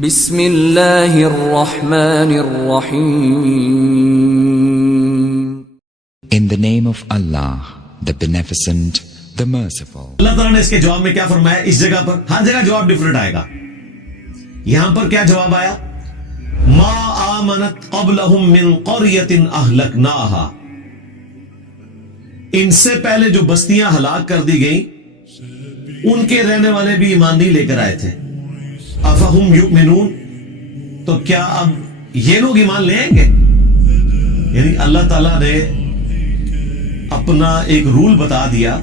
بسم اللہ الرحمن الرحیم. In the name of Allah, the Beneficent, the Merciful. اللہ تعالیٰ نے اس کے جواب میں کیا فرمایا؟ اس جگہ پر ہر جگہ جواب ڈیفرنٹ آئے گا. یہاں پر کیا جواب آیا؟ ما آمنت قبلہم من قریۃ اہلکناہا. ان سے پہلے جو بستیاں ہلاک کر دی گئیں ان کے رہنے والے بھی ایمان نہیں لے کر آئے تھے. افہم یؤمنون. تو کیا اب یہ لوگ ایمان لے آئیں گے؟ یعنی اللہ تعالیٰ نے اپنا ایک رول بتا دیا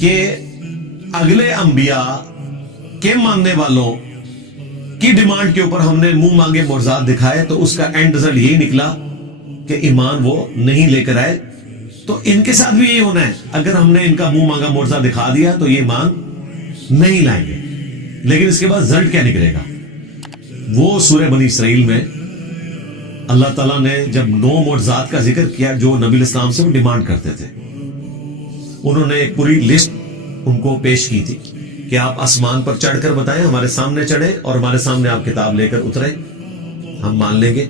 کہ اگلے انبیاء کے ماننے والوں کی ڈیمانڈ کے اوپر ہم نے منہ مانگے معجزات دکھائے تو اس کا اینڈ رزلٹ یہی نکلا کہ ایمان وہ نہیں لے کر آئے. تو ان کے ساتھ بھی یہی ہونا ہے. اگر ہم نے ان کا منہ مانگا معجزہ دکھا دیا تو یہ ایمان نہیں لائیں گے. لیکن اس کے بعد رزلٹ کیا نکلے گا؟ وہ سورہ بنی اسرائیل میں اللہ تعالیٰ نے جب 9 معجزات کا ذکر کیا جو نبی الاسلام سے وہ ڈیمانڈ کرتے تھے، انہوں نے ایک پوری لسٹ ان کو پیش کی تھی کہ آپ آسمان پر چڑھ کر بتائیں، ہمارے سامنے چڑھے اور ہمارے سامنے آپ کتاب لے کر اترے، ہم مان لیں گے.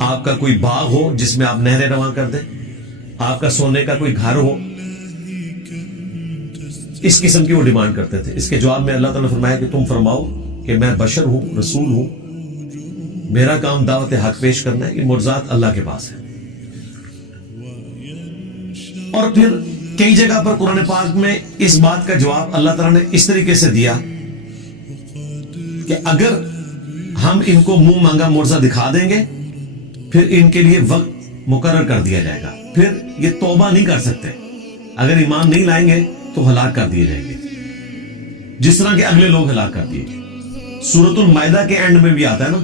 آپ کا کوئی باغ ہو جس میں آپ نہریں رواں کر دیں، آپ کا سونے کا کوئی گھر ہو، اس قسم کی وہ ڈیمانڈ کرتے تھے. اس کے جواب میں اللہ تعالیٰ نے فرمایا کہ تم فرماؤ کہ میں بشر ہوں، رسول ہوں، میرا کام دعوت حق پیش کرنا ہے. یہ معجزات اللہ کے پاس ہے. اور پھر کئی جگہ پر قرآن پاک میں اس بات کا جواب اللہ تعالیٰ نے اس طریقے سے دیا کہ اگر ہم ان کو منہ مانگا معجزہ دکھا دیں گے پھر ان کے لیے وقت مقرر کر دیا جائے گا، پھر یہ توبہ نہیں کر سکتے. اگر ایمان نہیں لائیں گے تو ہلاک کر دیے جائیں گے، جس طرح کے اگلے لوگ ہلاک کر دیے گئے. سورۃ المائدہ کے اینڈ میں بھی آتا ہے نا،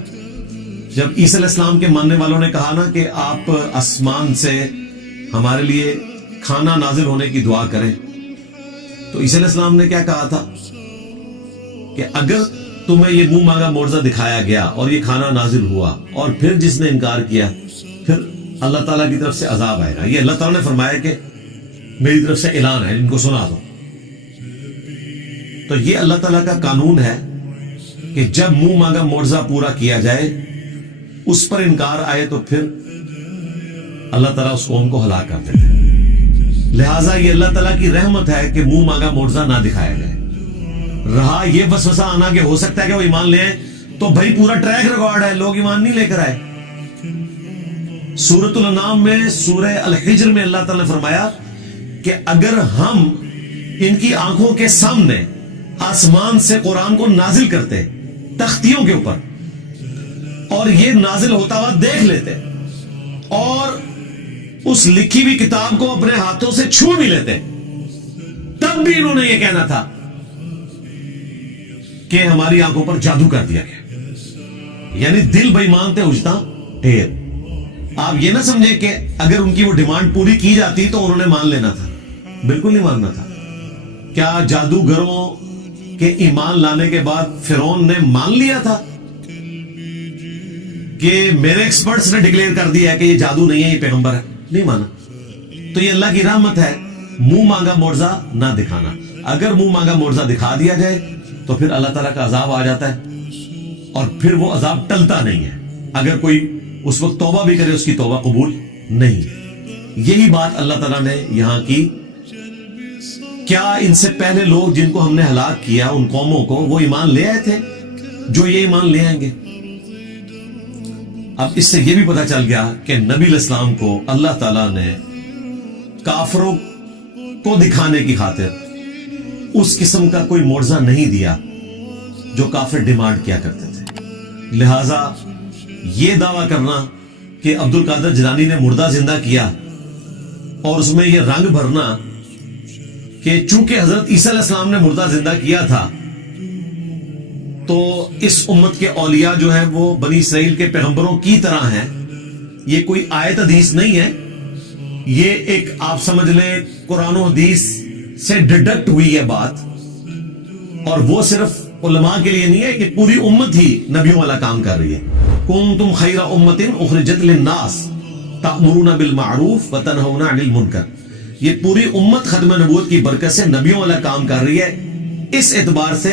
جب عیسی علیہ السلام کے ماننے والوں نے کہا نا کہ آپ آسمان سے ہمارے لیے کھانا نازل ہونے کی دعا کریں، تو عیسی علیہ السلام نے کیا کہا تھا کہ اگر تمہیں یہ منہ مانگا معجزہ دکھایا گیا اور یہ کھانا نازل ہوا اور پھر جس نے انکار کیا پھر اللہ تعالیٰ کی طرف سے عذاب آئے گا. یہ اللہ تعالیٰ نے فرمایا کہ میری طرف سے اعلان ہے، ان کو سنا دو. تو یہ اللہ تعالیٰ کا قانون ہے کہ جب منہ مانگا معجزہ پورا کیا جائے اس پر انکار آئے تو پھر اللہ تعالیٰ اس قوم کو ہلاک کر دیتے ہیں. لہٰذا یہ اللہ تعالیٰ کی رحمت ہے کہ منہ مانگا معجزہ نہ دکھایا جائے. رہا یہ وسوسہ آنا کہ ہو سکتا ہے کہ وہ ایمان لے آئیں، تو بھائی پورا ٹریک ریکارڈ ہے، لوگ ایمان نہیں لے کر آئے. سورۃ الانعام میں سورہ الحجر میں اللہ تعالیٰ نے فرمایا کہ اگر ہم ان کی آنکھوں کے سامنے آسمان سے قرآن کو نازل کرتے تختیوں کے اوپر اور یہ نازل ہوتا ہوا دیکھ لیتے اور اس لکھی ہوئی کتاب کو اپنے ہاتھوں سے چھو بھی لیتے، تب بھی انہوں نے یہ کہنا تھا کہ ہماری آنکھوں پر جادو کر دیا گیا. یعنی دل بے ایمان تھے اجتا ڈھیر. آپ یہ نہ سمجھے کہ اگر ان کی وہ ڈیمانڈ پوری کی جاتی تو انہوں نے مان لینا تھا. بالکل نہیں ماننا تھا. کیا جادوگروں کے ایمان لانے کے بعد فرعون نے مان لیا تھا کہ میرے ایکسپرٹس نے ڈکلیئر کر دیا ہے کہ یہ جادو نہیں ہے، یہ پیغمبر ہے؟ نہیں مانا. تو یہ اللہ کی رحمت ہے، منہ مانگا معجزہ نہ دکھانا. اگر منہ مانگا معجزہ دکھا دیا جائے تو پھر اللہ تعالیٰ کا عذاب آ جاتا ہے اور پھر وہ عذاب ٹلتا نہیں ہے. اگر کوئی اس وقت توبہ بھی کرے اس کی توبہ قبول نہیں. یہی بات اللہ تعالیٰ نے یہاں کی. کیا ان سے پہلے لوگ جن کو ہم نے ہلاک کیا ان قوموں کو وہ ایمان لے آئے تھے جو یہ ایمان لے آئیں گے؟ اب اس سے یہ بھی پتہ چل گیا کہ نبی علیہ السلام کو اللہ تعالیٰ نے کافروں کو دکھانے کی خاطر اس قسم کا کوئی معجزہ نہیں دیا جو کافر ڈیمانڈ کیا کرتے تھے. لہذا یہ دعویٰ کرنا کہ عبد القادر جیلانی نے مردہ زندہ کیا اور اس میں یہ رنگ بھرنا کہ چونکہ حضرت عیسیٰ علیہ السلام نے مردہ زندہ کیا تھا تو اس امت کے اولیاء جو ہیں وہ بنی اسرائیل کے پیغمبروں کی طرح ہیں، یہ کوئی آیت حدیث نہیں ہے. یہ ایک آپ سمجھ لیں قرآن و حدیث سے ڈڈکٹ ہوئی ہے بات، اور وہ صرف علماء کے لیے نہیں ہے کہ پوری امت ہی نبیوں والا کام کر رہی ہے. کنتم خیر امت اخرجت للناس تأمرون بالمعروف وتنہون عن المنکر. یہ پوری امت ختم نبوت کی برکت سے نبیوں والا کام کر رہی ہے. اس اعتبار سے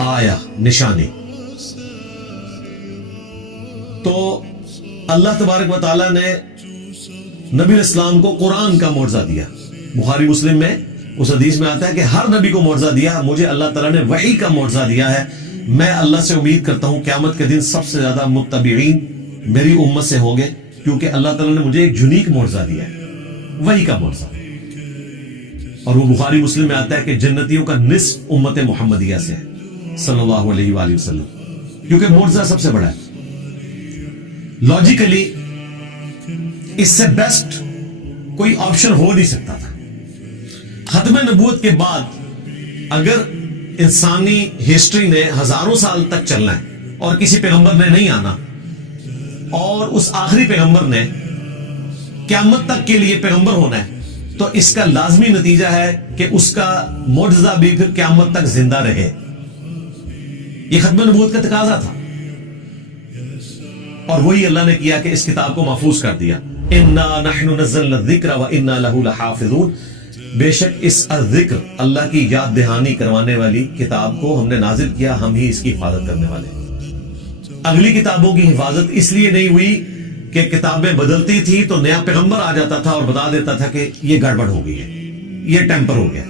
آیا نشانی. تو اللہ تبارک و تعالیٰ نے نبی علیہ السلام کو قرآن کا معجزہ دیا. بخاری مسلم میں اس حدیث میں آتا ہے کہ ہر نبی کو معجزہ دیا, مجھے اللہ تعالیٰ نے وحی کا معجزہ دیا ہے. میں اللہ سے امید کرتا ہوں قیامت کے دن سب سے زیادہ متبعین میری امت سے ہوں گے, کیونکہ اللہ تعالیٰ نے مجھے ایک یونیک معجزہ دیا ہے, وحی کا معجزہ. اور وہ بخاری مسلم میں آتا ہے کہ جنتیوں کا نصف امت محمدیہ سے ہے صلی اللہ علیہ وآلہ وسلم, کیونکہ معجزہ سب سے بڑا ہے. لاجیکلی اس سے بیسٹ کوئی آپشن ہو نہیں سکتا تھا. ختم نبوت کے بعد اگر انسانی ہسٹری نے ہزاروں سال تک چلنا ہے اور کسی پیغمبر نے نہیں آنا, اور اس آخری پیغمبر نے قیامت تک کے لیے پیغمبر ہونا ہے, تو اس کا لازمی نتیجہ ہے کہ اس کا معجزہ بھی پھر قیامت تک زندہ رہے. یہ ختم نبوت کا تقاضا تھا, اور وہی اللہ نے کیا کہ اس کتاب کو محفوظ کر دیا. انا نحن نزلنا الذکر وانا له لحافظون, بے شک اس الذکر اللہ کی یاد دہانی کروانے والی کتاب کو ہم نے نازل کیا, ہم ہی اس کی حفاظت کرنے والے. اگلی کتابوں کی حفاظت اس لیے نہیں ہوئی کہ کتابیں بدلتی تھی تو نیا پیغمبر آ جاتا تھا اور بتا دیتا تھا کہ یہ گڑبڑ ہو گئی ہے, یہ ٹیمپر ہو گیا.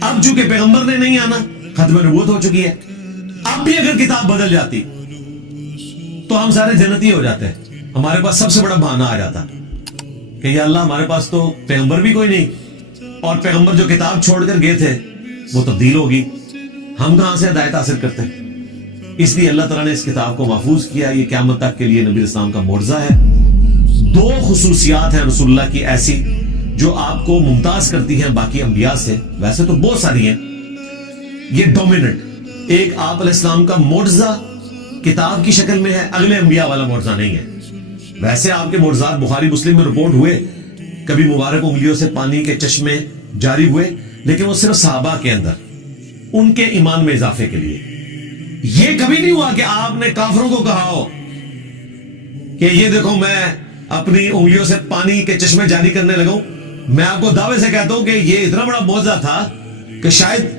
اب چونکہ پیغمبر نے نہیں آنا, ختم نبوت ہو چکی ہے, اب بھی اگر کتاب بدل جاتی تو ہم سارے جنتی ہو جاتے ہیں. ہمارے پاس سب سے بڑا بہانہ آ جاتا کہ یا اللہ ہمارے پاس تو پیغمبر بھی کوئی نہیں, اور پیغمبر جو کتاب چھوڑ کر گئے تھے وہ تبدیل ہوگی, ہم کہاں سے ہدایت حاصل کرتے ہیں. اس لیے اللہ تعالیٰ نے اس کتاب کو محفوظ کیا. یہ قیامت تک کے لیے نبی اسلام کا معجزہ ہے. دو خصوصیات ہیں رسول اللہ کی ایسی جو آپ کو ممتاز کرتی ہیں باقی انبیاء سے. ویسے تو بہت ساری ہیں, یہ ڈومیننٹ. ایک آپ علیہ السلام کا معجزہ کتاب کی شکل میں ہے, اگلے انبیاء والا معجزہ نہیں ہے. ویسے آپ کے معجزات بخاری مسلم میں رپورٹ ہوئے, کبھی مبارک انگلیوں سے پانی کے چشمے جاری ہوئے, لیکن وہ صرف صحابہ کے اندر ان کے ایمان میں اضافے کے لیے. یہ کبھی نہیں ہوا کہ آپ نے کافروں کو کہا ہو کہ یہ دیکھو میں اپنی انگلیوں سے پانی کے چشمے جاری کرنے لگا ہوں. میں آپ کو دعوے سے کہتا ہوں کہ یہ اتنا بڑا معجزہ تھا کہ شاید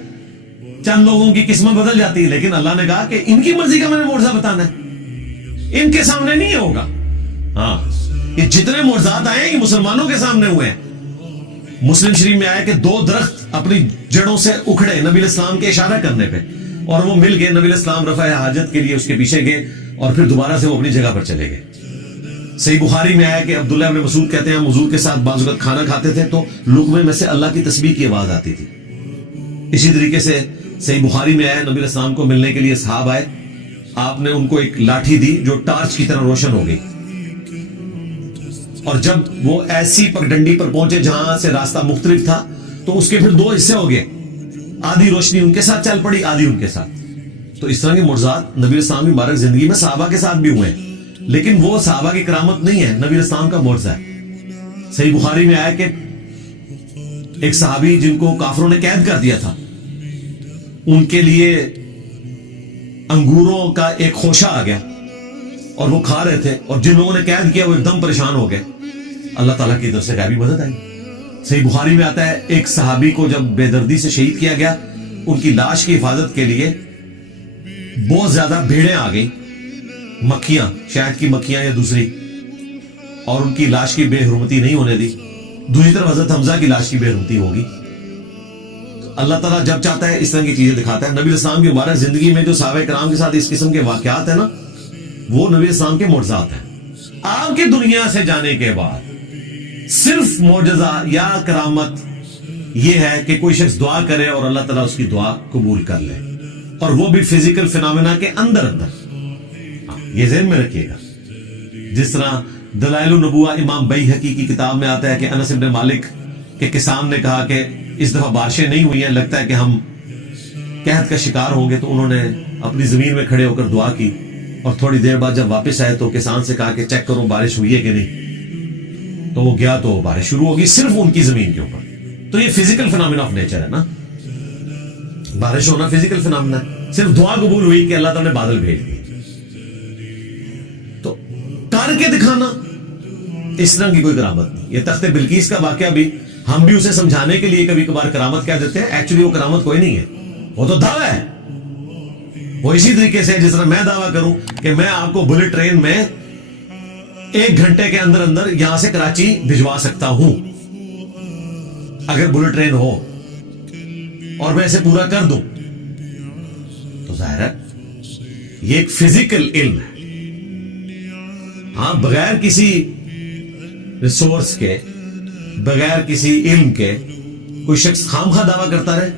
چند لوگوں کی قسمت بدل جاتی, لیکن اللہ نے کہا کہ ان کی مرضی کا میں نے معجزہ بتانا ہے, ان کے سامنے نہیں ہوگا. ہاں, یہ جتنے معجزات آئے ہیں یہ مسلمانوں کے سامنے ہوئے ہیں. مسلم شریف میں آیا کہ 2 درخت اپنی جڑوں سے اکھڑے نبی علیہ السلام کے اشارہ کرنے پہ, اور وہ مل گئے. نبی علیہ السلام رفع حاجت کے لیے اس کے پیچھے گئے, اور پھر دوبارہ سے وہ اپنی جگہ پر چلے گئے. صحیح بخاری میں آیا کہ عبداللہ ابن مسعود کہتے ہیں ہم حضور کے ساتھ بعض وقت کھانا کھاتے تھے تو لقمے میں سے اللہ کی تسبیح کی آواز آتی تھی. اسی طریقے سے صحیح بخاری میں آیا نبی علیہ السلام کو ملنے کے لیے صحاب آئے, آپ نے ان کو ایک لاٹھی دی جو ٹارچ کی طرح روشن ہو گئی, اور جب وہ ایسی پگڈنڈی پر پہنچے جہاں سے راستہ مختلف تھا تو اس کے پھر 2 حصے ہو گئے, آدھی روشنی ان کے ساتھ چل پڑی, آدھی ان کے ساتھ. تو اس طرح کے معجزات نبی علیہ السلام کی مبارک زندگی میں صحابہ کے ساتھ بھی ہوئے ہیں, لیکن وہ صحابہ کی کرامت نہیں ہے, نبی علیہ السلام کا معجزہ ہے. صحیح بخاری میں آیا کہ ایک صحابی جن کو کافروں نے قید کر دیا تھا, ان کے لیے انگوروں کا ایک خوشہ آ گیا اور وہ کھا رہے تھے, اور جن لوگوں نے قید کیا وہ ایک دم پریشان ہو گئے. اللہ تعالیٰ کی طرف سے غیبی مدد آئی. صحیح بخاری میں آتا ہے ایک صحابی کو جب بے دردی سے شہید کیا گیا, ان کی لاش کی حفاظت کے لیے بہت زیادہ بھیڑیں آ گئی, مکھیاں, شہد کی مکھیاں یا دوسری, اور ان کی لاش کی بے حرمتی نہیں ہونے دی. دوسری طرف حضرت حمزہ کی لاش کی بے حرمتی ہوگی. اللہ تعالیٰ جب چاہتا ہے اس طرح کی چیزیں دکھاتا ہے. نبی علیہ السلام کی مبارک زندگی میں جو صحابہ کرام کے ساتھ اس قسم کے واقعات ہیں نا, وہ نبی علیہ السلام کے معجزات ہیں. آپ کے دنیا سے جانے کے بعد صرف معجزہ یا کرامت یہ ہے کہ کوئی شخص دعا کرے اور اللہ تعالیٰ اس کی دعا قبول کر لے, اور وہ بھی فزیکل فینومینا کے اندر اندر. یہ ذہن میں رکھیے گا. جس طرح دلائل النبوہ امام بیہقی کی کتاب میں آتا ہے کہ انس بن مالک کے کسان نے کہا کہ اس دفعہ بارشیں نہیں ہوئی ہیں, لگتا ہے کہ ہم قحط کا شکار ہوں گے. تو انہوں نے اپنی زمین میں کھڑے ہو کر دعا کی, اور تھوڑی دیر بعد جب واپس آئے تو کسان سے کہا کہ چیک کرو بارش ہوئی ہے کہ نہیں. تو وہ گیا تو بارش شروع ہوگی صرف ان کی زمین کے اوپر. تو یہ فزیکل فینومینا آف نیچر ہے نا, بارش ہونا فزیکل فینومینا ہے. صرف دعا قبول ہوئی کہ اللہ تعالیٰ نے بادل بھیج دیے. تو کر کے دکھانا اس طرح کی کوئی کرامت نہیں. یہ تخت بلقیس کا واقعہ بھی ہم بھی اسے سمجھانے کے لیے کبھی کبھار کرامت کہہ دیتے ہیں, ایکچولی وہ کرامت کوئی نہیں ہے, وہ تو دعویٰ ہے. وہ اسی طریقے سے جس طرح میں دعویٰ کروں کہ میں آپ کو بلٹ ٹرین میں 1 گھنٹے کے اندر اندر یہاں سے کراچی بھجوا سکتا ہوں اگر بلٹ ٹرین ہو اور میں اسے پورا کر دوں، تو ظاہر ہے یہ ایک فزیکل علم ہے. ہاں، بغیر کسی ریسورس کے، بغیر کسی علم کے کوئی شخص خامخواہ دعویٰ کرتا رہے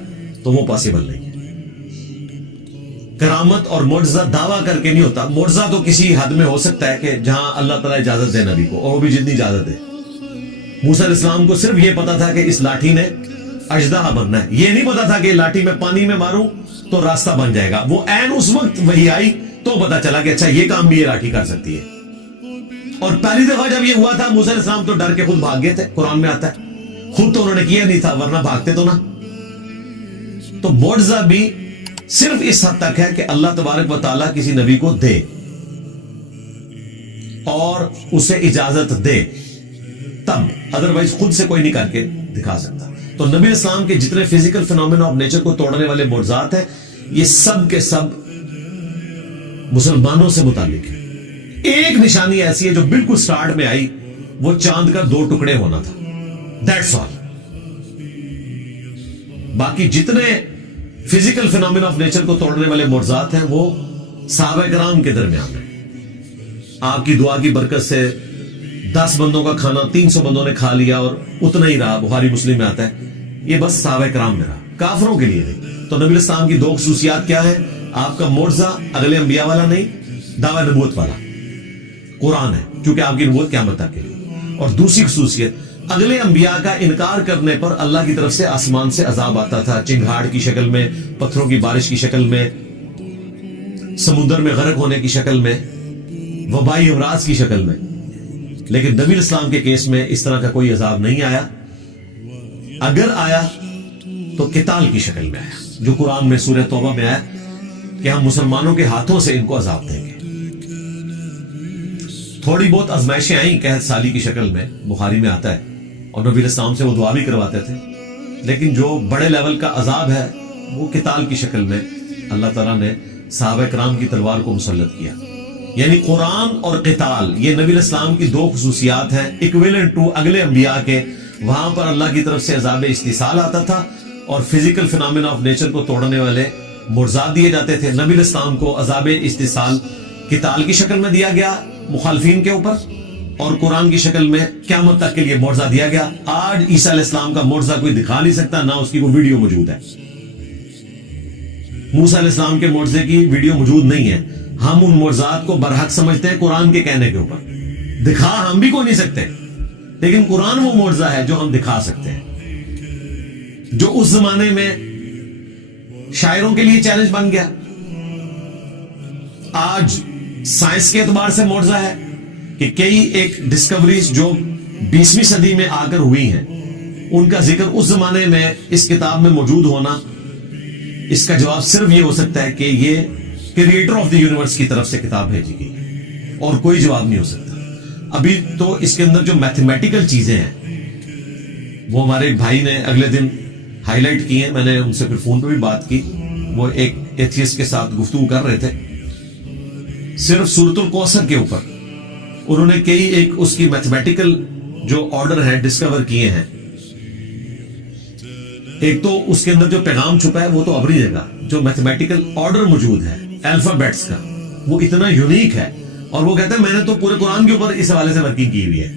تو وہ پاسبل نہیں ہے. کرامت اور معجزہ دعویٰ کر کے نہیں ہوتا. معجزہ تو کسی حد میں ہو سکتا ہے کہ جہاں اللہ تعالیٰ اجازت دے نبی کو، اور وہ بھی جتنی اجازت دے. موسیٰ علیہ السلام کو صرف یہ پتا تھا کہ اس لاٹھی نے اژدہا بننا ہے، یہ نہیں پتا تھا کہ لاٹھی میں پانی میں ماروں تو راستہ بن جائے گا. وہ عین اس وقت وہی آئی تو پتا چلا کہ اچھا یہ کام بھی یہ لاٹھی کر سکتی ہے. اور پہلی دفعہ جب یہ ہوا تھا موسیٰ علیہ السلام تو ڈر کے خود بھاگ گئے تھے. قرآن میں آتا ہے خود تو انہوں نے کیا نہیں تھا، ورنہ بھاگتے تو نہ. تو معجزہ بھی صرف اس حد تک ہے کہ اللہ تبارک و تعالیٰ کسی نبی کو دے اور اسے اجازت دے تب، ادروائز خود سے کوئی نہیں کر کے دکھا سکتا. تو نبی اسلام کے جتنے فزیکل فینومینا آف نیچر کو توڑنے والے معجزات ہیں یہ سب کے سب مسلمانوں سے متعلق ہے. ایک نشانی ایسی ہے جو بالکل سٹارٹ میں آئی، وہ چاند کا 2 ٹکڑے ہونا تھا. That's all. باقی جتنے فزیکل فینومینا آف نیچر کو توڑنے والے معجزات ہیں وہ صحابہ کرام کے درمیان ہیں. آپ کی دعا کی برکت سے 10 بندوں کا کھانا 300 بندوں نے کھا لیا اور اتنا ہی رہا. بخاری مسلم میں آتا ہے یہ بس صحابہ کرام میں رہا، کافروں کے لیے نہیں. تو نبی اسلام کی 2 خصوصیات کیا ہیں؟ آپ کا معجزہ اگلے انبیاء والا نہیں، دعوی نبوت والا قرآن ہے، کیونکہ آپ کی نبوت قیامت تک کے لیے. اور دوسری خصوصیت، اگلے انبیاء کا انکار کرنے پر اللہ کی طرف سے آسمان سے عذاب آتا تھا، چنگھاڑ کی شکل میں، پتھروں کی بارش کی شکل میں، سمندر میں غرق ہونے کی شکل میں، وبائی امراض کی شکل میں. لیکن نبی اسلام کے کیس میں اس طرح کا کوئی عذاب نہیں آیا. اگر آیا تو قتال کی شکل میں آیا، جو قرآن میں سورہ توبہ میں آیا کہ ہم مسلمانوں کے ہاتھوں سے ان کو عذاب دیں گے. تھوڑی بہت آزمائشیں آئیں قحط سالی کی شکل میں، بخاری میں آتا ہے، اور نبی اسلام سے وہ دعا بھی کرواتے تھے. لیکن جو بڑے لیول کا عذاب ہے وہ قتال کی شکل میں اللہ تعالیٰ نے صحابہ کرام کی تلوار کو مسلط کیا. یعنی قرآن اور قتال یہ نبی اسلام کی 2 خصوصیات ہیں ایکویلنٹ ٹو اگلے انبیاء کے. وہاں پر اللہ کی طرف سے عذاب استحصال آتا تھا اور فزیکل فینومینا آف نیچر کو توڑنے والے معجزات دیے جاتے تھے. نبی اسلام کو عذاب استحصال قتال کی شکل میں دیا گیا مخالفین کے اوپر، اور قرآن کی شکل میں قیامت تک کے لیے معجزہ دیا گیا. آج عیسیٰ علیہ السلام کا معجزہ کوئی دکھا نہیں سکتا، نہ اس کی کوئی ویڈیو موجود ہے. موسیٰ علیہ السلام کے معجزے کی ویڈیو موجود نہیں ہے. ہم ان معجزات کو برحق سمجھتے ہیں قرآن کے کہنے کے اوپر. دکھا ہم بھی کوئی نہیں سکتے، لیکن قرآن وہ معجزہ ہے جو ہم دکھا سکتے ہیں، جو اس زمانے میں شاعروں کے لیے چیلنج بن گیا. آج سائنس کے اعتبار سے معجزہ ہے کہ کئی ایک ڈسکوریز جو 20ویں صدی میں آ کر ہوئی ہیں ان کا ذکر اس زمانے میں اس کتاب میں موجود ہونا، اس کا جواب صرف یہ ہو سکتا ہے کہ یہ کریٹر آف دی یونیورس کی طرف سے کتاب بھیجی گئی، اور کوئی جواب نہیں ہو سکتا. ابھی تو اس کے اندر جو میتھمیٹیکل چیزیں ہیں وہ ہمارے ایک بھائی نے اگلے دن ہائی لائٹ کی ہیں. میں نے ان سے پھر فون پہ بھی بات کی. وہ ایک ایتھیسٹ کے ساتھ گفتگو کر رہے تھے صرف سورۃ الکوثر کے اوپر. انہوں نے کئی ایک اس کی میتھمیٹیکل جو آرڈر ہیں ڈسکور کیے ہیں. ایک تو اس کے اندر جو پیغام چھپا ہے وہ تو اپنی جگہ، جو میتھمیٹیکل آرڈر موجود ہے الفابیٹس کا وہ اتنا یونیک ہے. اور وہ کہتے ہیں میں نے تو پورے قرآن کے اوپر اس حوالے سے ورکنگ کی ہوئی ہے.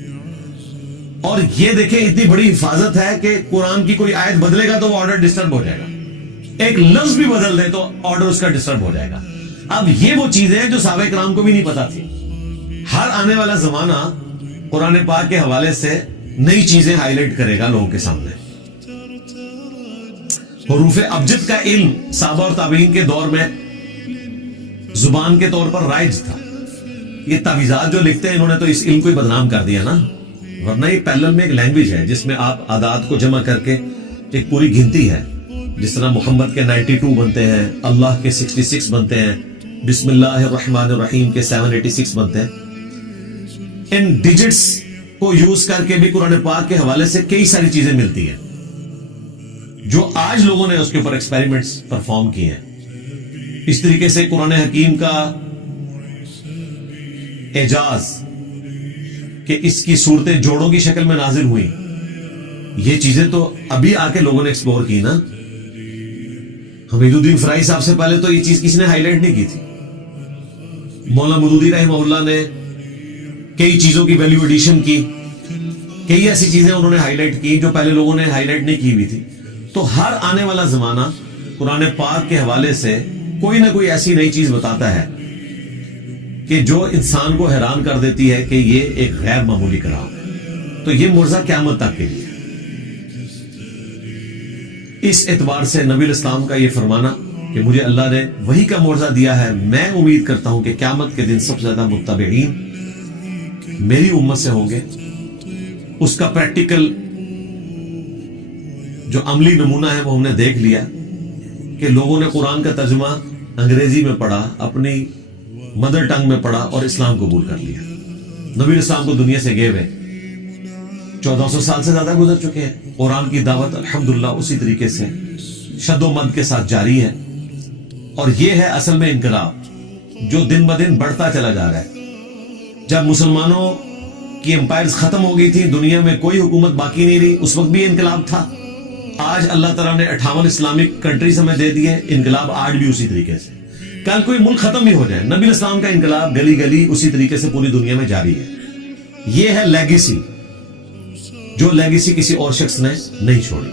اور یہ دیکھیں اتنی بڑی حفاظت ہے کہ قرآن کی کوئی آیت بدلے گا تو وہ آرڈر ڈسٹرب ہو جائے گا، ایک لفظ بھی بدل دے تو آرڈر اس کا ڈسٹرب ہو جائے گا. اب یہ وہ چیزیں ہیں جو صحابہ کرام کو بھی نہیں پتا تھی. ہر آنے والا زمانہ قرآن پاک کے حوالے سے نئی چیزیں ہائی لائٹ کرے گا لوگوں کے سامنے. حروف ابجد کا علم صحابہ اور تابعین کے دور میں زبان کے طور پر رائج تھا. یہ تعویذات جو لکھتے ہیں انہوں نے تو اس علم کو ہی بدنام کر دیا نا، ورنہ یہ پیرلل میں ایک لینگویج ہے جس میں آپ اعداد کو جمع کر کے ایک پوری گنتی ہے. جس طرح محمد کے 92 بنتے ہیں، اللہ کے 66 بنتے ہیں، بسم اللہ الرحمن الرحیم کے 786 بنتے ہیں. ان ڈیجٹس کو یوز کر کے بھی قرآن پاک کے حوالے سے کئی ساری چیزیں ملتی ہیں جو آج لوگوں نے اس کے اوپر ایکسپیریمنٹس پرفارم کیے ہیں. اس طریقے سے قرآن حکیم کا اعجاز کہ اس کی صورتیں جوڑوں کی شکل میں نازل ہوئی، یہ چیزیں تو ابھی آ کے لوگوں نے ایکسپلور کی نا. حمید الدین فرائی صاحب سے پہلے تو یہ چیز کسی نے ہائی لائٹ نہیں کی تھی. مولانا مودودی رحمہ اللہ نے کئی چیزوں کی ویلیو ایڈیشن کی، کئی ایسی چیزیں انہوں نے ہائی لائٹ کی جو پہلے لوگوں نے ہائی لائٹ نہیں کی ہوئی تھی. تو ہر آنے والا زمانہ قرآن پاک کے حوالے سے کوئی نہ کوئی ایسی نئی چیز بتاتا ہے کہ جو انسان کو حیران کر دیتی ہے کہ یہ ایک غیر معمولی کلام ہے. تو یہ معجزہ قیامت تک کے لیے. اس اعتبار سے نبی الاسلام کا یہ فرمانا کہ مجھے اللہ نے وہی کا معجزہ دیا ہے، میں امید کرتا ہوں کہ قیامت کے دن سب سے زیادہ متبعین میری امت سے ہوں گے. اس کا پریکٹیکل جو عملی نمونہ ہے وہ ہم نے دیکھ لیا کہ لوگوں نے قرآن کا ترجمہ انگریزی میں پڑھا، اپنی مدر ٹنگ میں پڑھا اور اسلام قبول کر لیا. نبی اسلام کو دنیا سے گئے ہوئے 1400 سال سے زیادہ گزر چکے ہیں. قرآن کی دعوت الحمدللہ اسی طریقے سے شد و مد کے ساتھ جاری ہے. اور یہ ہے اصل میں انقلاب جو دن بدن بڑھتا چلا جا رہا ہے. جب مسلمانوں کی امپائرز ختم ہو گئی تھی، دنیا میں کوئی حکومت باقی نہیں رہی، اس وقت بھی انقلاب تھا. آج اللہ تعالیٰ نے 58 اسلامک کنٹریز ہمیں دے دیے، انقلاب آج بھی اسی طریقے سے. کل کوئی ملک ختم بھی ہو جائے، نبی اسلام کا انقلاب گلی گلی اسی طریقے سے پوری دنیا میں جاری ہے. یہ ہے لیگیسی، جو لیگیسی کسی اور شخص نے نہیں چھوڑی.